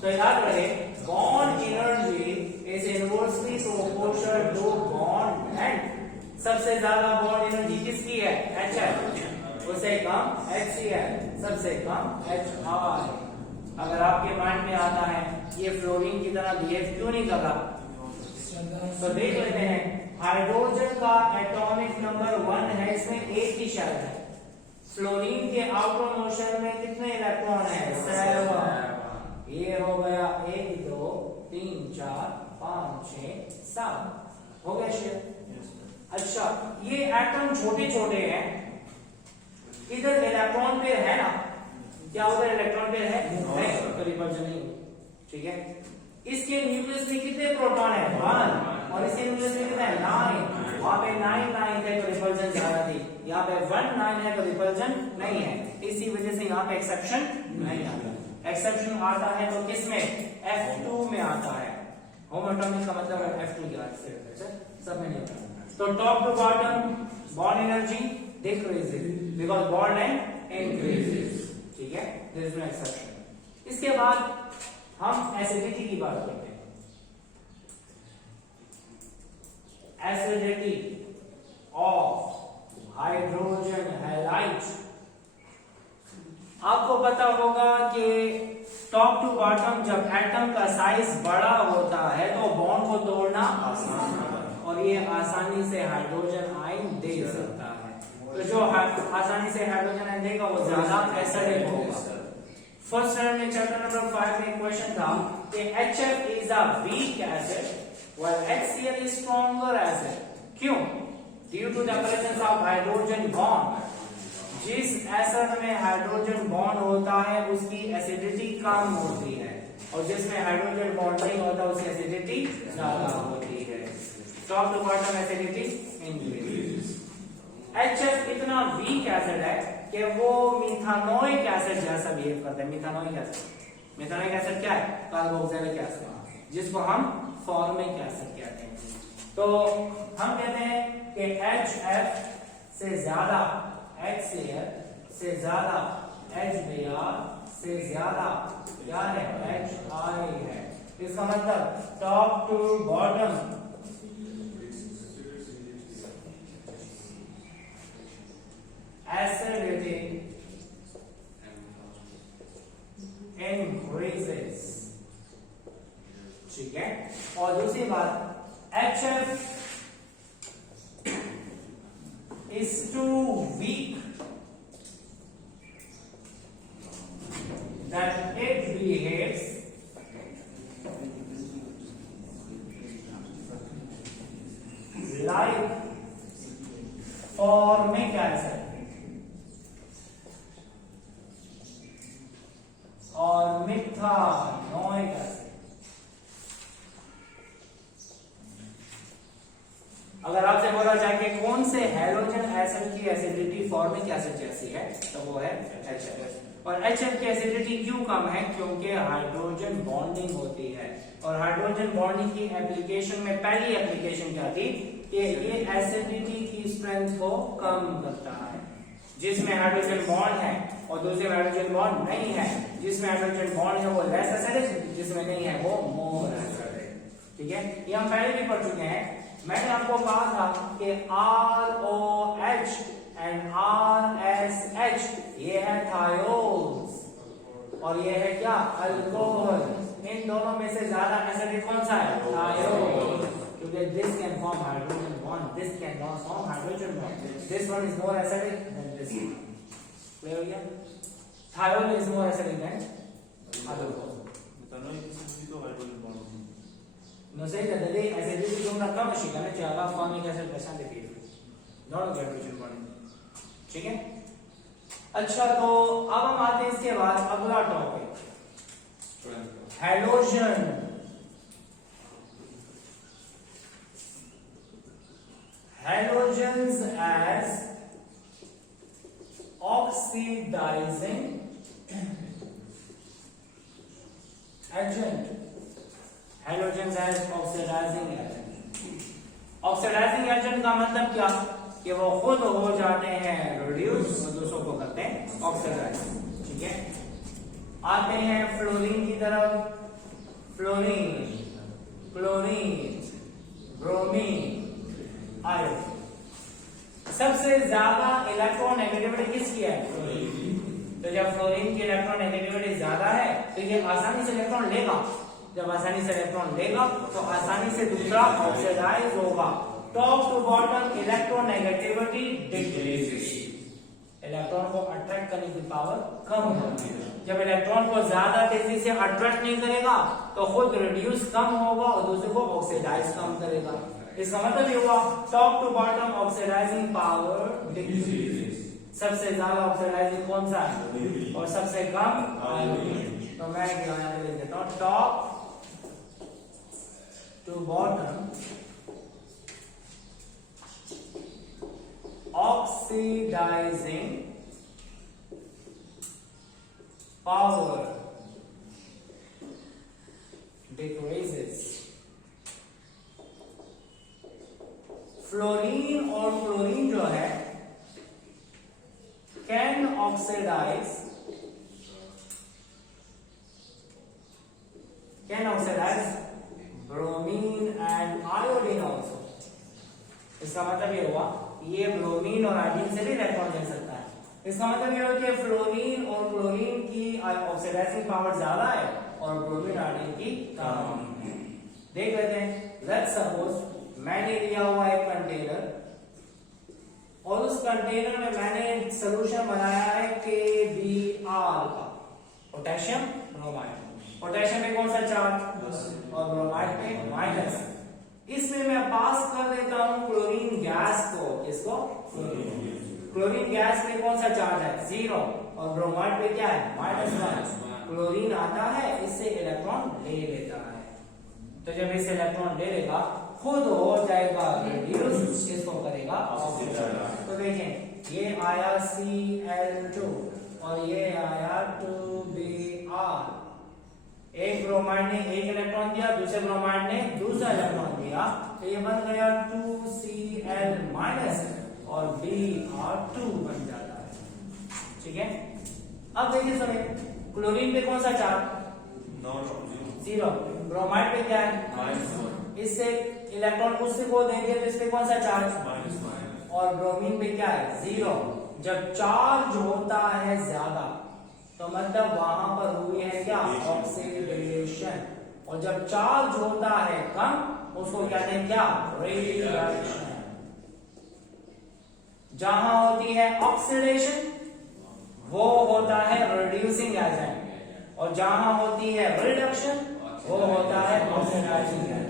तो याद रहे, bond energy is inversely proportional to bond length. सबसे ज्यादा बॉन्ड एनर्जी किसकी है? HF। उससे कम HCl, सबसे कम HI। अगर आपके माइंड में आता है ये फ्लोरीन की तरह बिहेव क्यों नहीं कर रहा, तो देख लेते हैं। हाइड्रोजन का एटॉमिक नंबर 1 है, इसमें 1 ही शेल है। फ्लोरीन के आउटर मोशन में कितने इलेक्ट्रॉन है? 7। ये हो गया 1 2 3 4 5 6 7 हो गया शेल। अच्छा, ये एटम छोटे छोटे हैं, इधर इलेक्ट्रॉन पेयर है ना? क्या उधर इलेक्ट्रॉन पेयर है? नहीं, तो रिपल्शन नहीं। ठीक है, इसके न्यूक्लियस में कितने प्रोटॉन है? 1। और इसके न्यूक्लियस में कितने है? 9। वहां पे 9 है तो रिपल्शन ज्यादा थी, यहाँ पे 1 9 है तो रिपल्शन नहीं है। इसी वजह से यहाँ पे एक्सेप्शन नहीं आता। एक्सेप्शन आता है तो किस में? F2 में आता है। होम एटॉमिक का मतलब है F2 याद से, सब में नहीं आता। तो top to bottom bond energy decreases because bond length increases. ठीक है, देयर इज नो एक्सेप्शन। इसके बाद हम एसिडिटी की बात करते हैं। Acidity of hydrogen halide. आपको पता होगा कि टॉप टू बॉटम जब एटम का साइज बड़ा होता है तो बॉन्ड को तोड़ना आसान है, और ये आसानी से हाइड्रोजन आयन दे सकता है। तो जो आसानी से हाइड्रोजन आयन देगा वो ज्यादा एसिडिक होगा। फर्स्ट स्टैंडर्ड में चैप्टर नंबर 5 में क्वेश्चन था कि HF is a weak acid while HCl is stronger acid. क्यों? Due to the presence of hydrogen bond. जिस एसिड में हाइड्रोजन बॉन्ड होता है उसकी एसिडिटी कम होती है, और जिसमें हाइड्रोजन बॉन्ड नहीं होता उसकी एसिडिटी ज्यादा होती है। Top to bottom acidity increase. HF इतना वीक एसिड है कि वो मिथानोइक एसिड जैसा बिहेव करता है। मिथानोइक एसिड क्या है? कार्बोक्सिलिक एसिड, जिसको हम फॉर्मिक एसिड कहते हैं। तो हम कहते हैं कि HF से ज्यादा HCl से ज्यादा HBr से ज्यादा क्या है? HI है। इसका मतलब top to bottom acidity increases। ठीक है, और दूसरी बात, HF is too weak that it behaves like formic acid और मिथानोइक एसिड। अगर आपसे बोला जाए कि कौन से हैलोजन एसिड की एसिडिटी फॉर्मिक एसिड जैसी है, तो वो है HF। और HF की एसिडिटी क्यों कम है? क्योंकि हाइड्रोजन बॉन्डिंग होती है, और हाइड्रोजन बॉन्डिंग की एप्लीकेशन में पहली एप्लीकेशन क्या थी कि ये एसिडिटी की स्ट्रेंथ को कम करता है। जिसमें हाइड्रोजन बॉन्ड है और दूसरे में हाइड्रोजन बॉन्ड नहीं है, जिसमें हाइड्रोजन बॉन्ड है वो लेस एसिडिक, जिसमें नहीं है वो मोर एसिडिक। ठीक है, ये हम पहले भी पढ़ चुके हैं। मैंने आपको कहा था कि ROH एंड RSH ये है थायोल्स, और ये है क्या? अल्कोहल। इन दोनों में से ज्यादा एसिडिक कौन सा है? थायोल, क्योंकि this can form hydrogen bond, this cannot form hydrogen bond. This one is more acidic than this one. Clear हो गया? Thiol is more acidic than alcohol. Methanoic acid तो hydrogen bond No sei da delle acidity तुमरा कम शिकाने चाहिए formic acid बचा देती है। दोनों के हाइड्रोजन बॉन्ड, ठीक है। अच्छा, तो अब हम आते हैं इसके बाद अगला topic, halogen. Halogens as oxidizing agent. Halogens as oxidizing agent. Oxidizing agent का मतलब क्या कि वो खुद हो जाते हैं रिड्यूस और दूसरों को करते हैं ऑक्सीडाइज, ठीक है। आते हैं फ्लोरीन की तरफ। Fluorine, chlorine, bromine, ion. सबसे ज्यादा इलेक्ट्रोनेगेटिविटी किसकी है? तो जब फ्लोरीन की इलेक्ट्रोनेगेटिविटी ज्यादा है तो ये आसानी से इलेक्ट्रॉन लेगा। जब आसानी से इलेक्ट्रॉन लेगा तो आसानी से दूसरा ऑक्सीडाइज होगा। Top to bottom electronegativity decreases. Electron को अट्रैक्ट करने की पावर कम होगी। जब इलेक्ट्रॉन को ज्यादा तेजी से अट्रैक्ट नहीं करेगा तो खुद रिड्यूस कम होगा और दूसरे को ऑक्सीडाइज कम करेगा। इसका मतलब ये हुआ top to bottom oxidizing power decreases. सबसे ज्यादा ऑक्सीडाइजिंग कौन सा है और सबसे कम आयोडीन। तो मैं यहाँ पे लिख देता हूँ top to bottom oxidizing power decreases. Fluorine और क्लोरीन जो है can oxidize bromine and iodine also. इसका मतलब ये हुआ ये ब्रोमीन और आयोडीन से भी इलेक्ट्रॉन ले सकता है। इसका मतलब ये हुआ कि फ्लोरीन और क्लोरीन की ऑक्सीडाइजिंग पावर ज्यादा है और ब्रोमीन आयोडीन की कम है। देख लेते हैं। लेट्स सपोज मैंने लिया हुआ एक कंटेनर और उस कंटेनर में मैंने सोल्यूशन बनाया है KBr का, पोटेशियम ब्रोमाइड। पोटेशियम पे कौन सा चार्ज और ब्रोमाइड पे माइनस। इसमें मैं पास कर देता हूं क्लोरीन गैस को। किसको? क्लोरीन गैस पे कौन सा चार्ज है? 0 और ब्रोमाइड पे क्या है? -1। क्लोरीन आता है, इससे इलेक्ट्रॉन ले लेता है। तो जब इसे इलेक्ट्रॉन ले लेगा खुद हो जाएगा रिड्यूस, इसको करेगा ऑक्सीडाइज। तो देखें ये आया Cl2 और ये आया 2Br। एक ब्रोमाइड ने एक इलेक्ट्रॉन दिया, दूसरे ब्रोमाइड ने दूसरा इलेक्ट्रॉन दिया, तो ये बन गया 2Cl- और Br2 बन जाता है, ठीक है। अब देखिए सुनिए, क्लोरीन पे कौन सा चार्ज? 0। ब्रोमाइड पे क्या है? इससे इलेक्ट्रॉन उससे को दे दिया तो इस पे कौन सा चार्ज? और ब्रोमीन पे क्या है? 0। जब चार्ज होता है ज्यादा तो मतलब वहां पर हुई है क्या? ऑक्सीडेशन। और जब चार्ज होता है कम उसको कहते हैं क्या? रिडक्शन। जहां होती है ऑक्सीडेशन वो होता है रिड्यूसिंग एजेंट और जहां होती है रिडक्शन वो होता है ऑक्सीडाइजिंग एजेंट।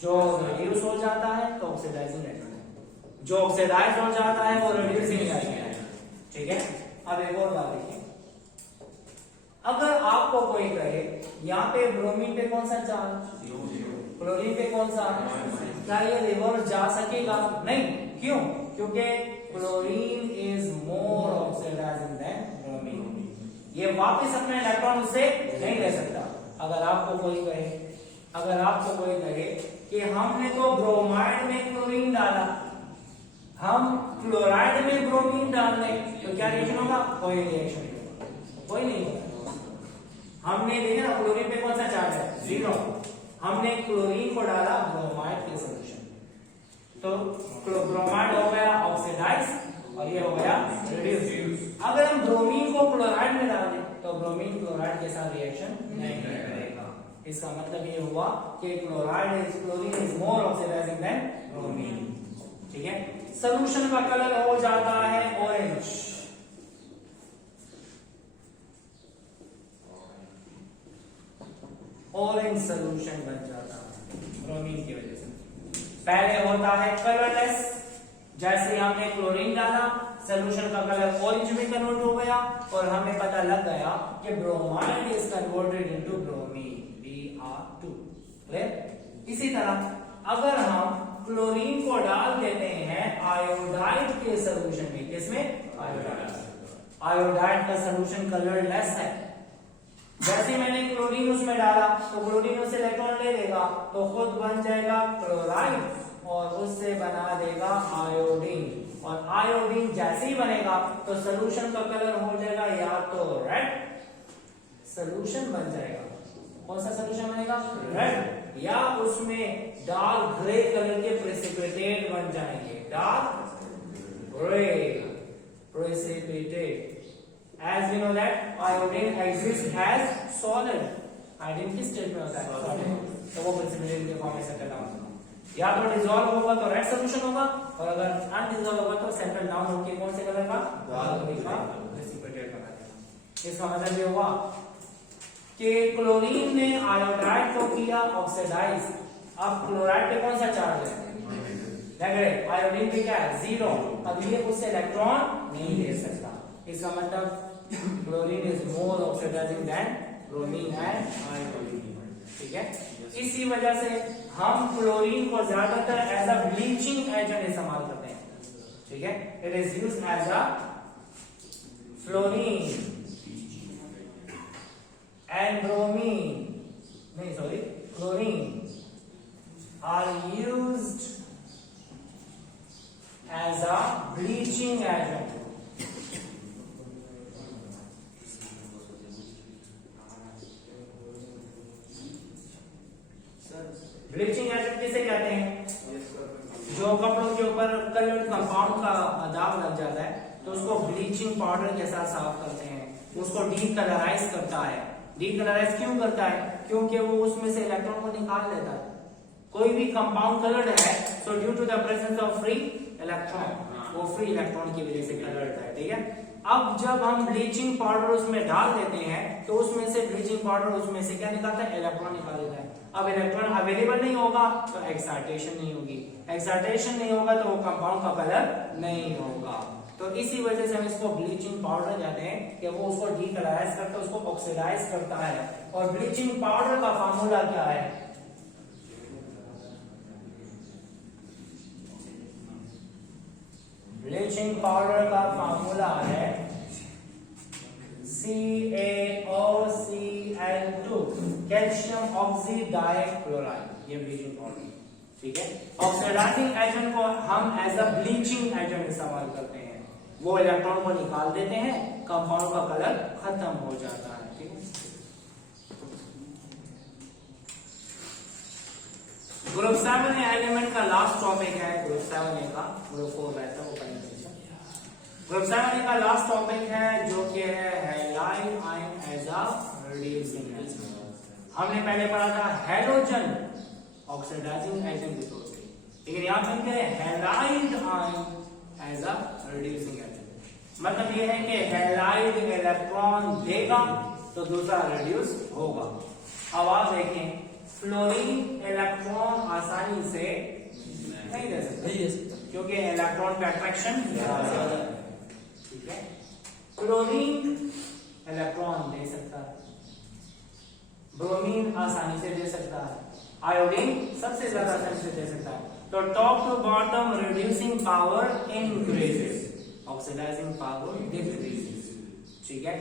जो रिड्यूस हो जाता है तो ऑक्सीडाइजिंग एजेंट, जो ऑक्सीडाइज हो जाता है वो रिड्यूसिंग एजेंट है, ठीक है। अब एक और बात देखिए, अगर आपको कोई कहे यहाँ पे ब्रोमीन पे कौन सा चार्ज, क्लोरीन पे कौन सा, क्या ये रिवर्स जा सकेगा? नहीं। क्यों? क्योंकि chlorine is more oxidizing than bromine. ये वापस अपना इलेक्ट्रॉन उससे नहीं ले सकता। अगर आपको कोई कहे कि हमने तो ब्रोमाइड में क्लोरीन डाला, हम क्लोराइड में ब्रोमीन डाल दें तो क्या रिएक्शन होगा? कोई रिएक्शन नहीं होगा, कोई नहीं होगा। हमने देखा ना क्लोरीन पे कौन सा चार्ज है? 0। हमने क्लोरीन को डाला ब्रोमाइड के सॉल्यूशन, तो ब्रोमाइड हो गया ऑक्सीडाइज और ये हो गया रिड्यूस। अगर हम ब्रोमीन को क्लोराइड में डाल दें तो ब्रोमीन क्लोराइड के साथ रिएक्शन नहीं करेगा। इसका मतलब ये हुआ कि chlorine is more oxidizing than bromine, ठीक है। सॉल्यूशन का कलर हो जाता है ऑरेंज। ऑरेंज सॉल्यूशन बन जाता है ब्रोमीन की वजह से। पहले होता है कलरलेस जैसे ही हमने क्लोरीन डाला सोल्यूशन का कलर ऑरेंज में कन्वर्ट हो गया और हमें पता लग गया कि bromide is converted into bromine Br2। Clear. इसी तरह अगर हम क्लोरीन को डाल देते हैं आयोडाइड के सोल्यूशन में, किसमें? आयोडाइड का सोल्यूशन कलरलेस है। जैसे मैंने क्लोरीन उसमें डाला तो क्लोरीन उससे इलेक्ट्रॉन ले लेगा तो खुद बन जाएगा क्लोराइड और उससे बना देगा आयोडीन, और आयोडीन जैसे ही बनेगा तो सोल्यूशन का कलर हो जाएगा या तो रेड सोल्यूशन बन जाएगा। कौन सा सोल्यूशन बनेगा? रेड, या उसमें डार्क ग्रे कलर के प्रेसिपिटेट बन जाएंगे, dark grey precipitate। As we know that iodine exists as solid। Iodine किस स्टेट में होता है? Solid। तो वो precipitate के फॉर्म में सेटल डाउन होगा, या तो डिसॉल्व होगा तो रेड सोल्यूशन होगा, और अगर अनडिसॉल्व होगा तो सेटल डाउन होकर कौन से कलर का? डार्क ग्रे का प्रेसिपिटेट बना देगा। इसका मतलब ये हुआ कि क्लोरीन ने आयोडाइड को किया ऑक्सीडाइज। अब क्लोराइड पे कौन सा चार्ज है? नेगेटिव। आयोडीन पे क्या है? जीरो। अब ये उससे इलेक्ट्रॉन नहीं ले सकता। इसका मतलब chlorine is more oxidizing than bromine and iodine. ठीक है। इसी वजह से हम क्लोरीन को ज्यादातर एज अ ब्लीचिंग एजेंट इस्तेमाल करते हैं। ठीक है। It is used as a fluorine and bromine, नहीं sorry, chlorine are used as a bleaching agent। Bleaching agent किसे कहते हैं? जो कपड़ों के ऊपर कलर्ड कंपाउंड का दाग लग जाता है तो उसको ब्लीचिंग पाउडर के साथ साफ करते हैं, उसको डीकलराइज करता है। डीकलराइज क्यों करता है? क्योंकि वो उसमें से इलेक्ट्रॉन को निकाल लेता है। कोई भी कंपाउंड कलर्ड है तो due to the presence of free electron, वो फ्री इलेक्ट्रॉन की वजह से कलर्ड है। ठीक है। अब जब हम ब्लीचिंग पाउडर उसमें डाल देते हैं तो उसमें से ब्लीचिंग पाउडर उसमें से क्या निकालता है? इलेक्ट्रॉन निकाल देता है। अब इलेक्ट्रॉन अवेलेबल नहीं होगा तो एक्साइटेशन नहीं होगी, एक्साइटेशन नहीं होगा तो वो कंपाउंड का कलर नहीं होगा। तो इसी वजह से हम इसको ब्लीचिंग पाउडर कहते हैं कि वो उसको डीकलराइज करता है, उसको ऑक्सीडाइज करता है। और ब्लीचिंग पाउडर का फार्मूला क्या है? ब्लीचिंग पाउडर का फार्मूला है CaOCl2, कैल्शियम ऑक्सीडाइक्लोराइड। ये ब्लीचिंग पाउडर। ठीक है। ऑक्सीडाइजिंग एजेंट को हम एज अ ब्लीचिंग एजेंट इस्तेमाल करते हैं। वो इलेक्ट्रॉन को निकाल देते हैं, कंपाउंड का कलर खत्म हो जाता है। ठीक है। ग्रुप 7 एलिमेंट का लास्ट टॉपिक है। ग्रुप 7 का ग्रुप 4 रहता है वो पढ़ने। ग्रुप 7 का लास्ट टॉपिक है जो कि है halide ion as a reducing agent. हमने पहले पढ़ा था हैलोजन ऑक्सीडाइजिंग एजेंट के तौर पे, लेकिन यहां पर क्या है? Halide ion as a reducing agent. मतलब ये है कि हैलाइड इलेक्ट्रॉन देगा तो दूसरा रिड्यूस होगा। अब आप देखें फ्लोरीन इलेक्ट्रॉन आसानी से नहीं दे सकता क्योंकि इलेक्ट्रॉन का अट्रैक्शन ज्यादा है। ठीक है। क्लोरीन इलेक्ट्रॉन दे सकता है, ब्रोमीन आसानी से दे सकता है, आयोडीन सबसे ज्यादा आसानी से दे सकता है। तो top to bottom reducing power increases, oxidizing power decreases. ठीक है।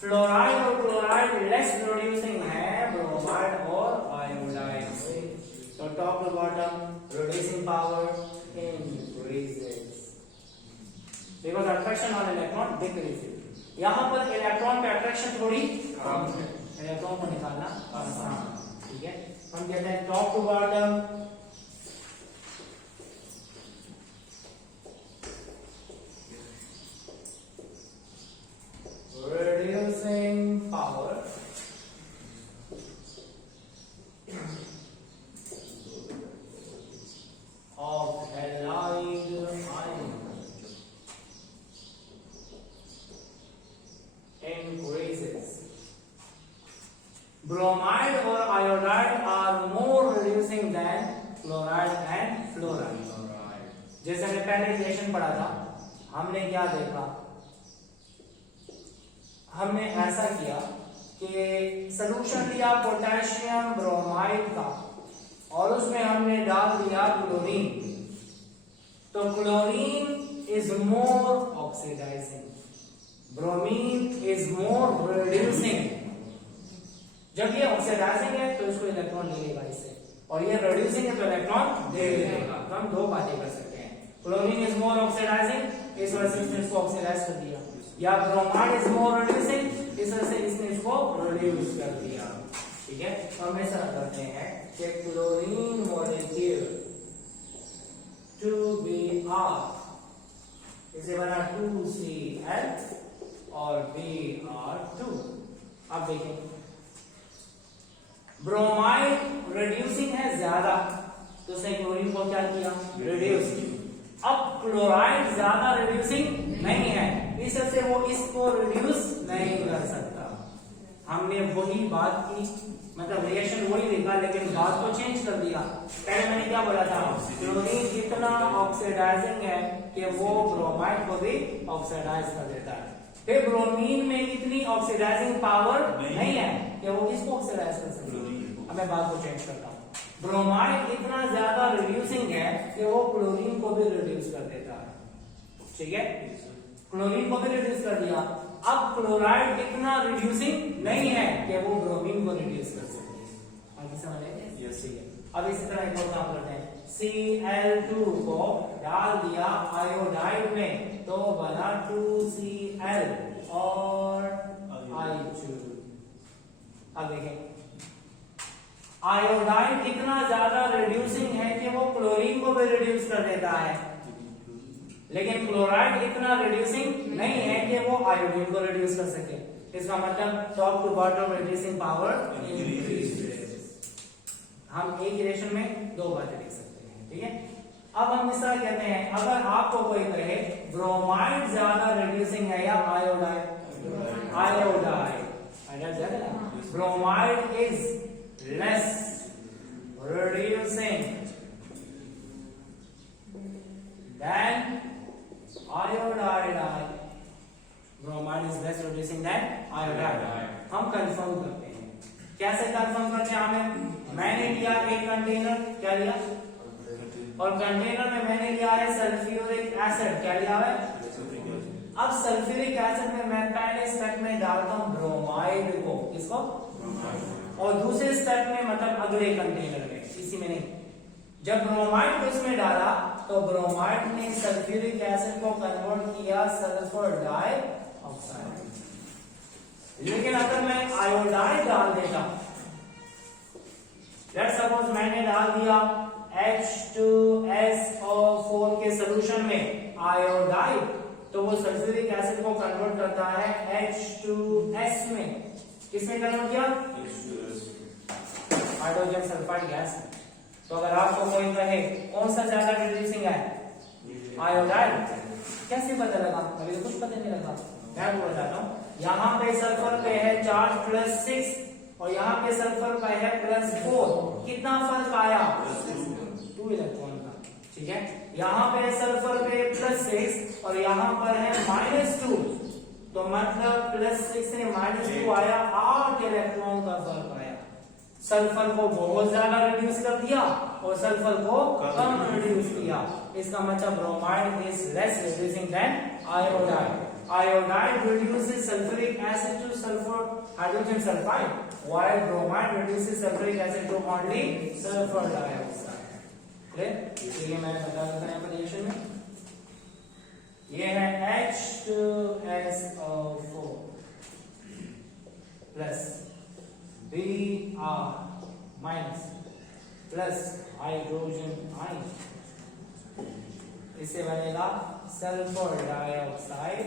फ्लोराइड और क्लोराइड लेस रिड्यूसिंग है ब्रोमाइड और आयोडाइड से। तो top to bottom reducing power increases because attraction on electron decreases. यहां पर इलेक्ट्रॉन पे अट्रैक्शन थोड़ी कम है, इलेक्ट्रॉन को निकालना आसान। ठीक है। हम कहते हैं top to bottom reducing power of halide ion increases. Bromide or iodide are more reducing than chloride and fluoride. जैसे हमने पहले इक्वेशन पढ़ा था, हमने क्या देखा, हमने ऐसा किया कि सॉल्यूशन लिया पोटेशियम ब्रोमाइड का और उसमें हमने डाल दिया क्लोरीन, तो chlorine is more oxidizing, bromine is more reducing. जब ये ऑक्सीडाइजिंग है तो इसको इलेक्ट्रॉन ले लेगा इससे, और ये रिड्यूसिंग है तो इलेक्ट्रॉन दे देगा। तो हम दो बातें कर सकते हैं, क्लोरीन इज मोर ऑक्सीडाइजिंग, इस वजह से इसने इसको ऑक्सीडाइज कर दिया, या ब्रोमाइड इज मोर रिड्यूसिंग, इस वजह से इसने इसको रिड्यूस कर दिया। ठीक है, तो हम ऐसा करते हैं कि क्लोरीन मॉलिक्यूल 2Br इसे बना 2Cl और Br2। अब देखें, ब्रोमाइड रिड्यूसिंग है ज्यादा, तो उसने क्लोरीन को क्या किया, रिड्यूस। अब क्लोराइड ज्यादा रिड्यूसिंग नहीं है, इस वजह से वो इसको रिड्यूस नहीं कर सकता। हमने वही बात की, मतलब रिएक्शन वही देखा, लेकिन बात को चेंज कर दिया। पहले मैंने क्या बोला था, क्लोरीन इतना ऑक्सीडाइजिंग है कि वो ब्रोमाइड को भी ऑक्सीडाइज कर देता है। फिर ब्रोमीन में इतनी ऑक्सीडाइजिंग पावर नहीं है कि वो किसको ऑक्सीडाइज कर सकता है। अब मैं बात को चेंज करता हूँ, ब्रोमाइड इतना ज्यादा रिड्यूसिंग है कि वो क्लोरीन को भी रिड्यूस कर देता है। ठीक है, क्लोरीन को भी रिड्यूस कर दिया। अब क्लोराइड इतना रिड्यूसिंग नहीं है कि वो ब्रोमीन को रिड्यूस कर सके। आगे समझ आए? यस, ठीक है। अब इसी तरह एक और काम करते हैं, Cl2 को डाल दिया आयोडाइड में तो बना 2Cl और I2। अब देखें, आयोडाइड इतना ज्यादा रिड्यूसिंग है कि वो क्लोरीन को भी रिड्यूस कर देता है, लेकिन क्लोराइड इतना रिड्यूसिंग नहीं है कि वो आयोडीन को रिड्यूस कर सके। इसका मतलब top to bottom reducing power increase. हम एक रिएक्शन में दो बातें लिख सकते हैं। ठीक है, अब हम इस तरह कहते हैं, अगर आपको कोई कहे ब्रोमाइड ज्यादा रिड्यूसिंग है या iodide, bromide is less reducing than iodide, bromide is less reducing than iodide। हम कंफर्म करते हैं, कैसे कंफर्म करते हैं? हमें, मैंने लिया एक कंटेनर, क्या लिया, और कंटेनर में मैंने लिया है सल्फ्यूरिक एसिड, क्या लिया है। अब सल्फ्यूरिक एसिड में मैं पहले स्टेप में डालता हूं ब्रोमाइड को, किसको, और दूसरे स्टेप में मतलब अगले कंटेनर में, इसी में नहीं। जब ब्रोमाइड को इसमें डाला तो ब्रोमाइड ने सल्फ्यूरिक एसिड को कन्वर्ट किया सल्फर डाइऑक्साइड। लेकिन अगर मैं आयोडाइड डाल देता, लेट्स सपोज मैंने डाल दिया H2SO4 के सॉल्यूशन में आयोडाइड, तो वो सल्फ्यूरिक एसिड को कन्वर्ट करता है H2S में। किसमें कन्वर्ट किया? Hydrogen sulphide gas. तो अगर आपको कोई कहे कौन सा ज्यादा रिड्यूसिंग है, आयोडाइड, कैसे पता लगा? अभी तो कुछ पता नहीं लगा। मैं बोल जाता हूँ, यहाँ पे सल्फर पे है चार्ज +6 और यहाँ पे सल्फर पे है +4, कितना फर्क आया? 2 इलेक्ट्रॉन का। ठीक है, यहाँ पे सल्फर पे +6 और यहाँ पर है -2, तो मतलब +6 से -2 आया, 8 इलेक्ट्रॉन का फर्क आया। सल्फर को बहुत ज्यादा रिड्यूस कर दिया और सल्फर को कम रिड्यूस किया। इसका मतलब bromide is less reducing than iodide. Iodide reduces sulfuric acid to sulfur hydrogen sulfide, while bromide reduces sulfuric acid to only sulfur dioxide। Clear? इसलिए मैं बता देता हूं यहाँ पर रिएक्शन में, ये है H2SO4 plus Br minus plus hydrogen ion, इससे बनेगा sulphur dioxide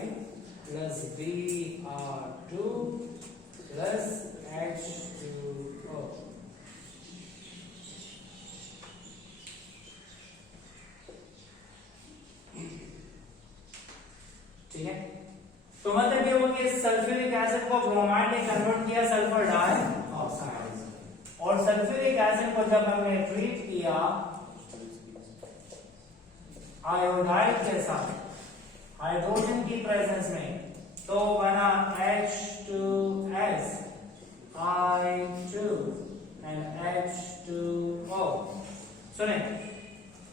plus Br2 plus H2O। ठीक है, तो मतलब ये हो कि सल्फ्यूरिक एसिड को ब्रोमाइड ने कन्वर्ट किया सल्फर डाइऑक्साइड, और सल्फ्यूरिक एसिड को जब हमने ट्रीट किया आयोडाइड के साथ हाइड्रोजन की प्रेजेंस में, तो बना H2S I2 एंड H2O। सुने,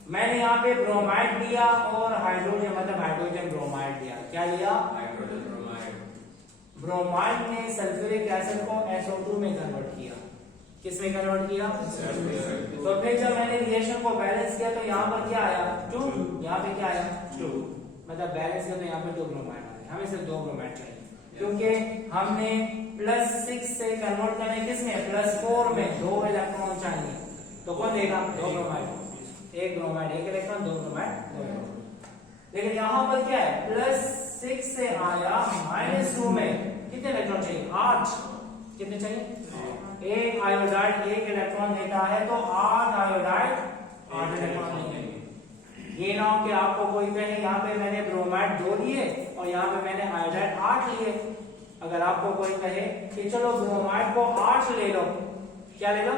मैंने यहाँ पे ब्रोमाइड लिया और हाइड्रोजन मतलब हाइड्रोजन ब्रोमाइड लिया। क्या लिया? Hydrogen bromide. ब्रोमाइड ने सल्फ्यूरिक एसिड को SO2 में कन्वर्ट किया। किस में कन्वर्ट किया? तो फिर जब मैंने रिएक्शन को बैलेंस किया तो यहाँ पर क्या आया? 2। यहाँ पे क्या आया? 2। मतलब बैलेंस किया तो यहाँ पे 2 ब्रोमाइड आए। हमें सिर्फ 2 ब्रोमाइड चाहिए क्योंकि हमने +6 से कन्वर्ट करना है किसमें? +4 में 2 इलेक्ट्रॉन चाहिए। तो कौन देगा? 2 bromide. 1 bromide 1 electron, 2 bromide 2 electron. लेकिन यहाँ पर क्या है? +6 से आया -2 में कितने इलेक्ट्रॉन चाहिए? 8। कितने चाहिए? एक आयोडाइड 1 इलेक्ट्रॉन देता है तो 8 आयोडाइड 8 इलेक्ट्रॉन देंगे। ये ना हो कि आपको कोई कहे यहाँ पे मैंने ब्रोमाइड 2 लिए और यहाँ पे मैंने आयोडाइड 8 लिए। अगर आपको कोई कहे कि चलो ब्रोमाइड को 8 ले लो, क्या ले लो?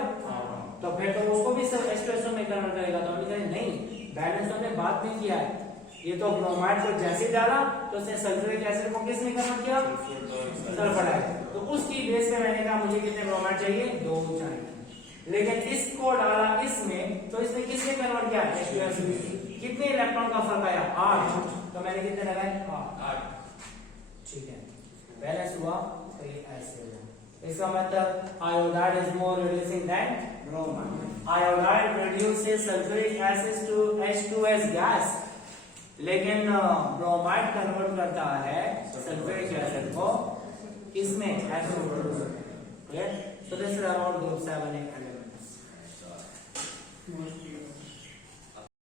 तो फिर तो उसको भी H2SO में कन्वर्ट करेगा। तो हम कहें नहीं, बैलेंस हमने बात नहीं किया है। ये तो ब्रोमाइड को जैसे डाला तो उसने सल्फ्यूरिक एसिड को किस में कन्वर्ट किया? सल्फर है। तो उसकी बेस पे मैंने कहा मुझे कितने ब्रोमाइड चाहिए? 2 चाहिए। लेकिन इसको डाला इसमें तो इसने किसमें कन्वर्ट किया? H2SO। कितने इलेक्ट्रॉन का फर्क आया? 8। तो मैंने कितने लगाए? 8। ठीक है, बैलेंस हुआ तो ये ऐसे हुआ। इसका मतलब iodide is more reducing than bromide. Iodide reduces sulphuric acid to H2S gas, लेकिन ब्रोमाइड कन्वर्ट करता है सल्फ्यूरिक एसिड को किसमें? SO2। So this is about group 7 elements.